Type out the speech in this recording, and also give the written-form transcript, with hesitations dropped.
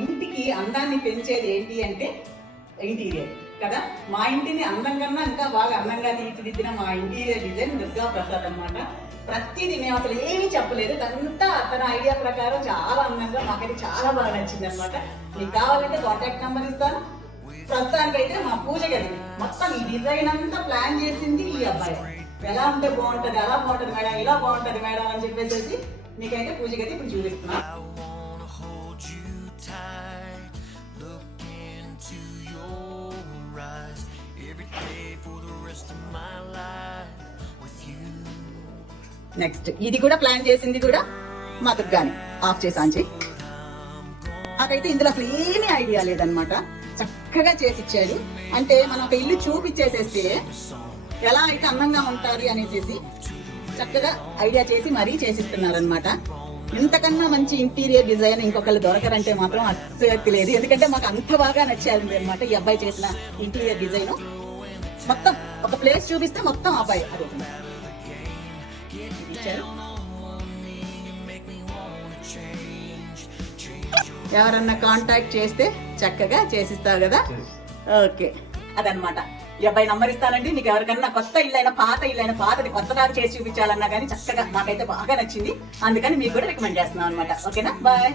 ఇంటికి అందాన్ని పెంచేది ఏంటి అంటే ఇంటీరియర్ కదా. మా ఇంటిని అందం కన్నా ఇంకా బాగా అందంగా తీర్చిదిద్దిన మా ఇంటీరియర్ డిజైన్ దుర్గా ప్రసాద్ అనమాట. ప్రతిదీ మేము అసలు ఏమీ చెప్పలేదు, అంతా తన ఐడియా ప్రకారం చాలా అందంగా మాకైతే చాలా బాగా నచ్చింది అనమాట. మీకు కావాలంటే కాంటాక్ట్ నెంబర్ ఇస్తాను. ప్రస్తుతానికి అయితే మా పూజ గది మొత్తం ఈ డిజైన్ అంతా ప్లాన్ చేసింది ఈ అబ్బాయి. ఎలా ఉంటే బాగుంటది, అలా బాగుంటది మేడం, ఇలా బాగుంటది మేడం అని చెప్పేసి మీకైతే పూజ గది ఇప్పుడు చూపిస్తున్నా. నెక్స్ట్ ఇది కూడా ప్లాన్ చేసింది కూడా మా దుర్గాని. ఆఫ్ చేసాంచి నాకైతే ఇందులో అసలు ఏమీ ఐడియా లేదనమాట. చక్కగా చేసి ఇచ్చాడు. అంటే మనం ఒక ఇల్లు చూపించేసేస్తే ఎలా అయితే అందంగా ఉంటారు అనేసి చక్కగా ఐడియా చేసి మరీ చేసిస్తున్నారు అనమాట. ఇంతకన్నా మంచి ఇంటీరియర్ డిజైన్ ఇంకొకళ్ళు దొరకరంటే మాత్రం అస్సలు లేదు. ఎందుకంటే మాకు అంత బాగా నచ్చేది అనమాట ఈ అబ్బాయి చేసిన ఇంటీరియర్ డిజైన్. మొత్తం ఒక ప్లేస్ చూపిస్తే మొత్తం అబ్బాయి అడుగుతుంది. ఎవరన్నా కాంటాక్ట్ చేస్తే చక్కగా చేసిస్తావు కదా. ఓకే, అదనమాట. ఈ అబ్బాయి నంబర్ ఇస్తానండి. మీకు ఎవరికన్నా కొత్త ఇల్లైనా పాతది కొత్తగా చేసి చూపించాలన్నా కానీ చక్కగా మాకైతే బాగా నచ్చింది. అందుకని మీకు కూడా రికమెండ్ చేస్తున్నాం అనమాట. ఓకేనా, బాయ్.